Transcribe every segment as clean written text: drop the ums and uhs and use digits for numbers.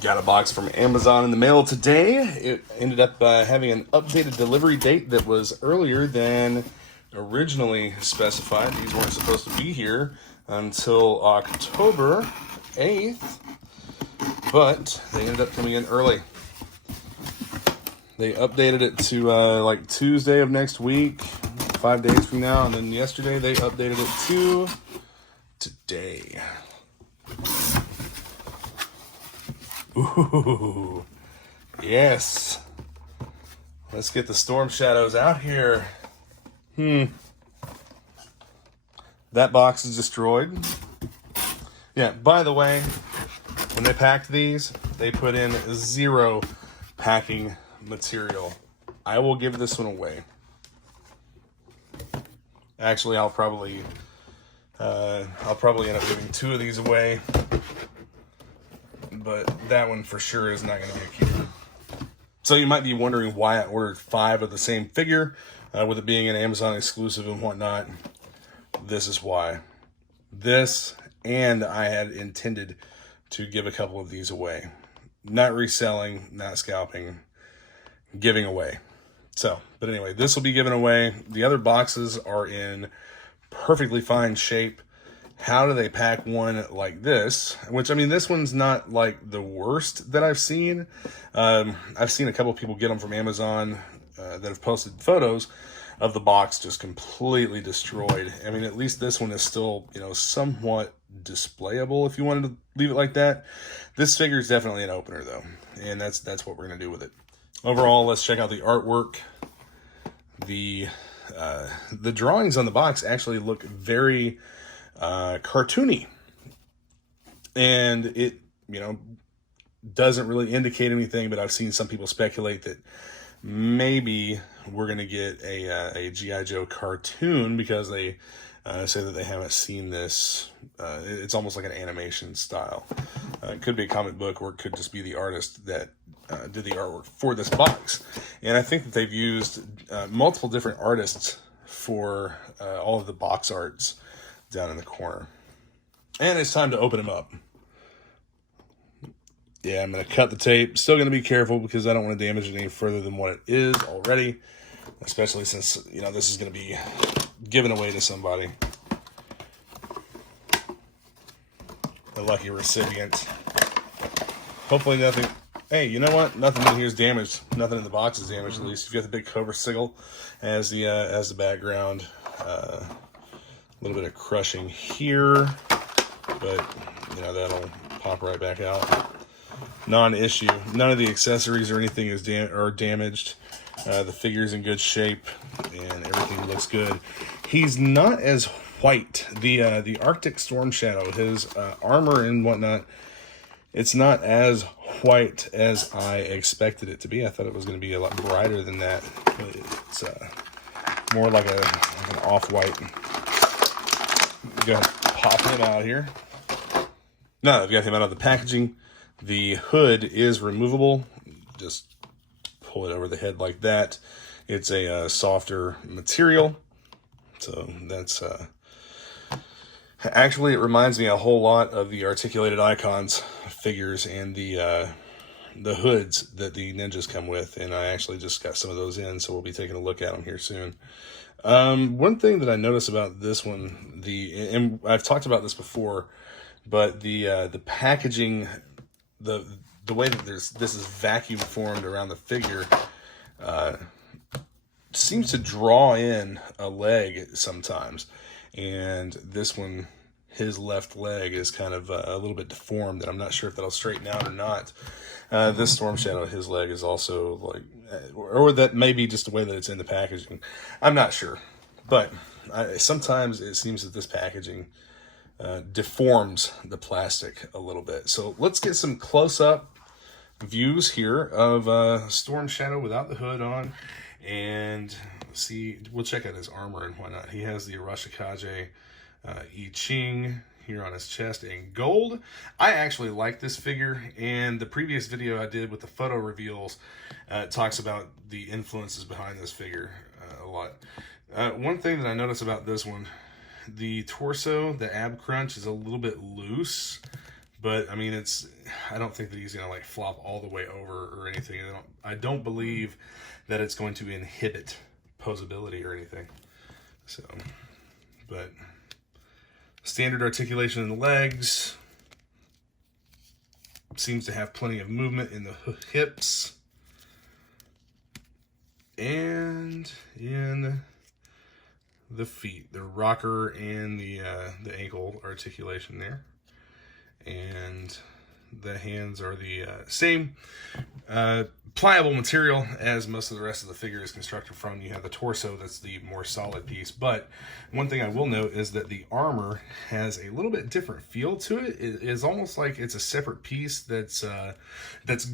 Got a box from Amazon in the mail today. It ended up having an updated delivery date that was earlier than originally specified. These weren't supposed to be here until October 8th, but they ended up coming in early. They updated it to like Tuesday of next week, 5 days from now, and then yesterday they updated it to today. Ooh, yes. Let's get the storm shadows out here. That box is destroyed. Yeah, by the way, when they packed these, they put in 0 packing material. I will give this one away. Actually, I'll probably end up giving 2 of these away. But that one for sure is not going to be a keeper. So you might be wondering why I ordered 5 of the same figure, with it being an Amazon exclusive and whatnot. This is why. This, and I had intended to give a couple of these away. Not reselling, not scalping, giving away. So, but anyway, this will be given away. The other boxes are in perfectly fine shape. How do they pack one like this? Which, I mean, this one's not like the worst that I've seen. I've seen a couple people get them from Amazon that have posted photos of the box just completely destroyed. I mean, at least this one is still, somewhat displayable if you wanted to leave it like that. This figure is definitely an opener though, and that's what we're gonna do with it. Overall, let's check out the artwork. The drawings on the box actually look very cartoony, and it doesn't really indicate anything, but I've seen some people speculate that maybe we're gonna get a GiJoe cartoon because they say that they haven't seen this. It's almost like an animation style. It could be a comic book, or it could just be the artist that did the artwork for this box. And I think that they've used multiple different artists for all of the box arts down in the corner. And it's time to open them up. Yeah, I'm going to cut the tape. Still going to be careful because I don't want to damage it any further than what it is already. Especially since, this is going to be given away to somebody. The lucky recipient. Hopefully nothing... Hey, you know what? Nothing in here is damaged. Nothing in the box is damaged, at least. You've got the big Cobra sigil as the background. A little bit of crushing here, but that'll pop right back out. Non-issue. None of the accessories or anything are damaged. The figure's in good shape, and everything looks good. He's not as white. The Arctic Storm Shadow, his armor and whatnot, it's not as white as I expected it to be. I thought it was going to be a lot brighter than that, but it's more like an off-white. Go ahead, pop him out here. Now I've got him out of the packaging. The hood is removable. Just pull it over the head like that. It's a softer material, so that's actually, it reminds me a whole lot of the Articulated Icons figures and the hoods that the ninjas come with, and I actually just got some of those in, so we'll be taking a look at them here soon. One thing that I noticed about this one, and I've talked about this before, but the packaging, the way that this is vacuum formed around the figure, seems to draw in a leg sometimes, and this one, his left leg is kind of a little bit deformed, and I'm not sure if that'll straighten out or not. This Storm Shadow, his leg is also like, or that may be just the way that it's in the packaging. I'm not sure, but sometimes it seems that this packaging deforms the plastic a little bit. So let's get some close-up views here of Storm Shadow without the hood on, and see, we'll check out his armor and whatnot. He has the Arashikaze I Ching here on his chest in gold. I actually like this figure, and the previous video I did with the photo reveals talks about the influences behind this figure a lot. One thing that I noticed about this one, the torso, the ab crunch is a little bit loose But I mean, I don't think that he's gonna like flop all the way over or anything. I don't believe that it's going to inhibit posability or anything. So, but standard articulation in the legs. Seems to have plenty of movement in the hips and in the feet, the rocker and the ankle articulation there. And the hands are the same pliable material as most of the rest of the figure is constructed from. You have the torso, that's the more solid piece. But one thing I will note is that the armor has a little bit different feel to it. It is almost like it's a separate piece that's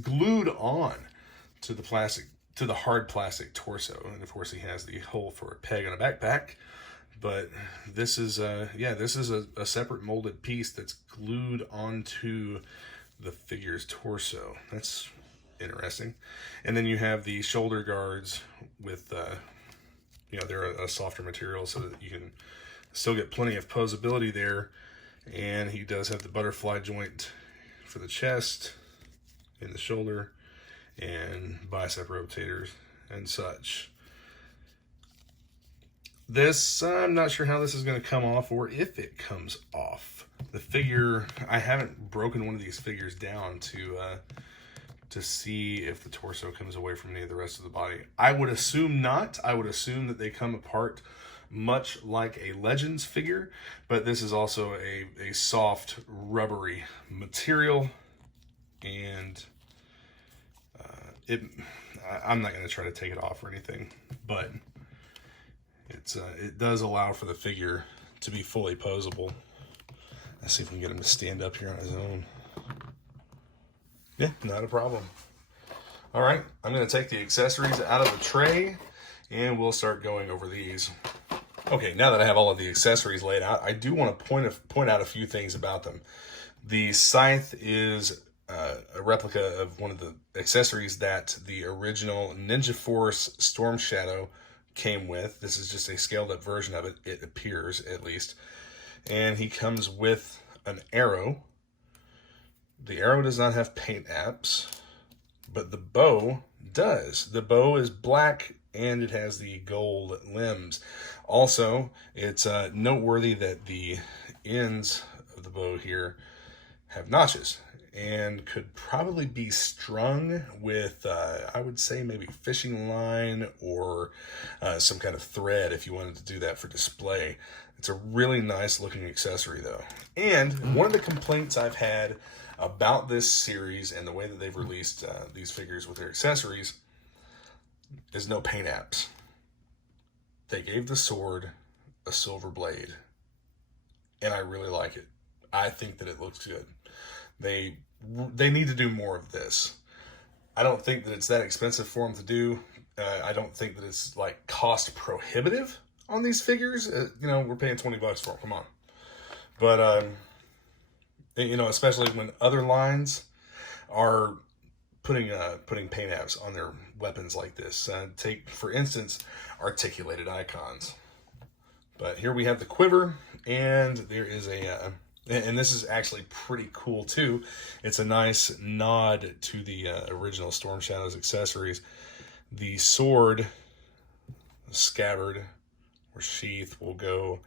glued on to the plastic, to the hard plastic torso. And of course he has the hole for a peg on a backpack. But this is a separate molded piece that's glued onto the figure's torso. That's interesting. And then you have the shoulder guards with, they're a softer material so that you can still get plenty of posability there. And he does have the butterfly joint for the chest and the shoulder and bicep rotators and such. This, I'm not sure how this is going to come off or if it comes off. The figure, I haven't broken one of these figures down to see if the torso comes away from any of the rest of the body. I would assume not. I would assume that they come apart much like a Legends figure, but this is also a soft, rubbery material, and I'm not going to try to take it off or anything, but it does allow for the figure to be fully posable. Let's see if we can get him to stand up here on his own. Yeah, not a problem. All right, I'm going to take the accessories out of the tray and we'll start going over these. Okay, now that I have all of the accessories laid out, I do want to point out a few things about them. The scythe is a replica of one of the accessories that the original Ninja Force Storm Shadow came with. This is just a scaled up version of it, it appears at least. And he comes with an arrow. The arrow does not have paint apps, but the bow does. The bow is black and it has the gold limbs. Also, it's noteworthy that the ends of the bow here have notches and could probably be strung with, I would say maybe fishing line or some kind of thread if you wanted to do that for display. It's a really nice looking accessory though. And one of the complaints I've had about this series and the way that they've released these figures with their accessories is no paint apps. They gave the sword a silver blade, and I really like it. I think that it looks good. They need to do more of this. I don't think that it's that expensive for them to do. I don't think that it's like cost prohibitive on these figures. We're paying $20 for them. Come on. But especially when other lines are putting paint apps on their weapons like this. Take, for instance, articulated icons. But here we have the quiver, and there is and this is actually pretty cool too. It's a nice nod to the original Storm Shadows accessories. The sword, scabbard or sheath, will go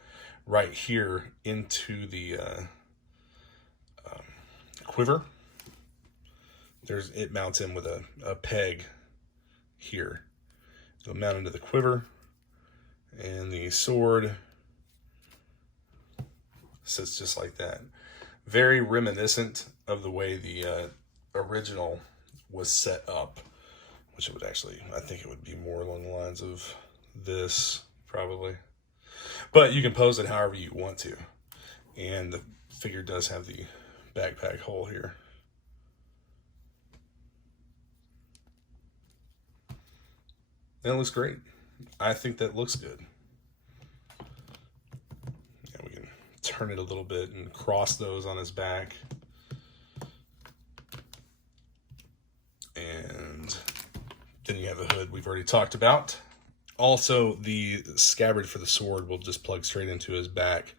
right here into the quiver. It mounts in with a peg here. It'll mount into the quiver, and the sword sits just like that. Very reminiscent of the way the original was set up, which it would actually, I think it would be more along the lines of this, probably. But you can pose it however you want to. And the figure does have the backpack hole here. That looks great. I think that looks good. Yeah, we can turn it a little bit and cross those on his back. And then you have the hood we've already talked about. Also, the scabbard for the sword will just plug straight into his back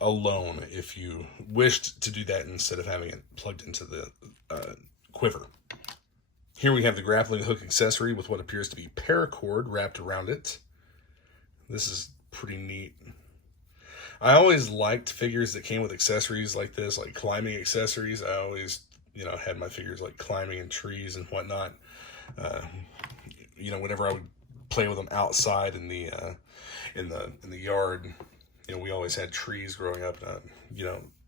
alone if you wished to do that instead of having it plugged into the quiver. Here we have the grappling hook accessory with what appears to be paracord wrapped around it. This is pretty neat. I always liked figures that came with accessories like this, like climbing accessories. I always, had my figures like climbing in trees and whatnot. Whenever I would play with them outside in the yard, we always had trees growing up.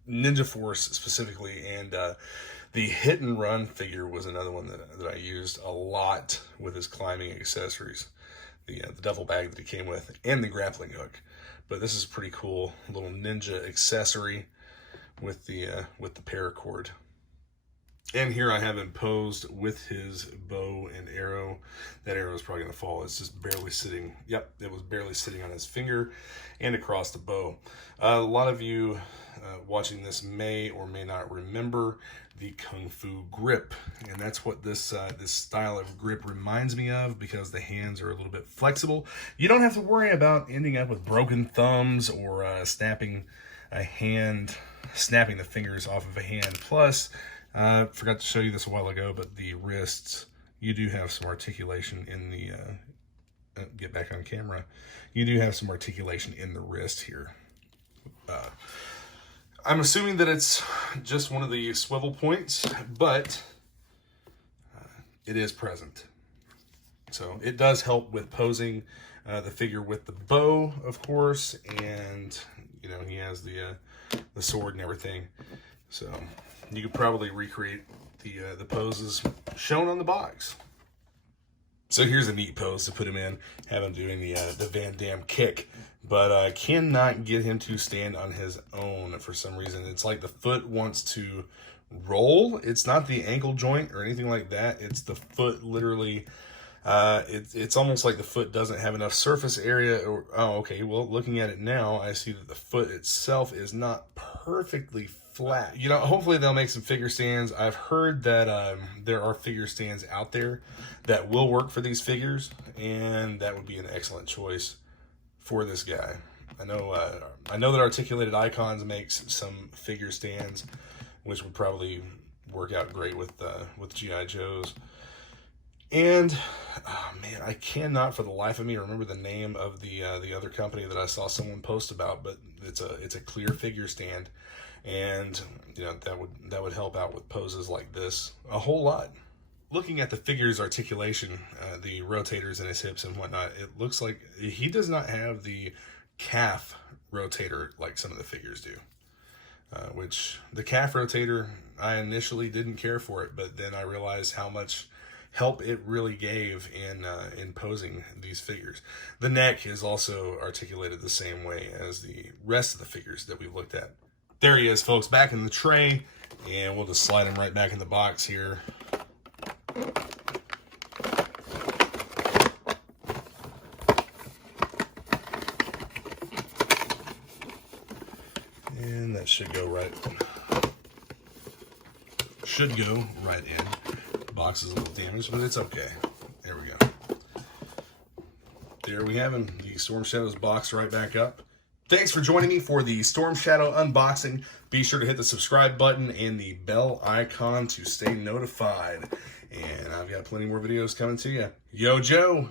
Ninja Force specifically, and the hit and run figure was another one that I used a lot with his climbing accessories. The duffel bag that he came with, and the grappling hook. But this is pretty cool, little ninja accessory with the paracord. And here I have him posed with his bow and arrow. That arrow is probably going to fall. It's just barely sitting. Yep, it was barely sitting on his finger and across the bow. A lot of you watching this may or may not remember the Kung Fu grip. And that's what this style of grip reminds me of, because the hands are a little bit flexible. You don't have to worry about ending up with broken thumbs or snapping the fingers off of a hand. Plus, I forgot to show you this a while ago, but the wrists, you do have some articulation in the, get back on camera, you do have some articulation in the wrist here. I'm assuming that it's just one of the swivel points, but it is present. So it does help with posing the figure with the bow, of course, and, he has the sword and everything. So you could probably recreate the poses shown on the box. So here's a neat pose to put him in. Have him doing the Van Damme kick, but I cannot get him to stand on his own for some reason. It's like the foot wants to roll. It's not the ankle joint or anything like that. It's the foot literally. It's almost like the foot doesn't have enough surface area. Okay. Well, looking at it now, I see that the foot itself is not perfectly flat. Hopefully they'll make some figure stands. I've heard that there are figure stands out there that will work for these figures, and that would be an excellent choice for this guy. I know that Articulated Icons makes some figure stands, which would probably work out great with GiJoes. And oh man, I cannot for the life of me remember the name of the other company that I saw someone post about, but it's a clear figure stand, and that would help out with poses like this a whole lot. Looking at the figure's articulation, the rotators in his hips and whatnot, it looks like he does not have the calf rotator like some of the figures do. Which the calf rotator, I initially didn't care for it, but then I realized how much help it really gave in posing these figures. The neck is also articulated the same way as the rest of the figures that we've looked at. There he is, folks, back in the tray, and we'll just slide him right back in the box here. And that should go right in. The box is a little damaged, but it's okay. There we go. There we have him, the Storm Shadows box right back up. Thanks for joining me for the Storm Shadow unboxing. Be sure to hit the subscribe button and the bell icon to stay notified. And I've got plenty more videos coming to you. Yo, Joe!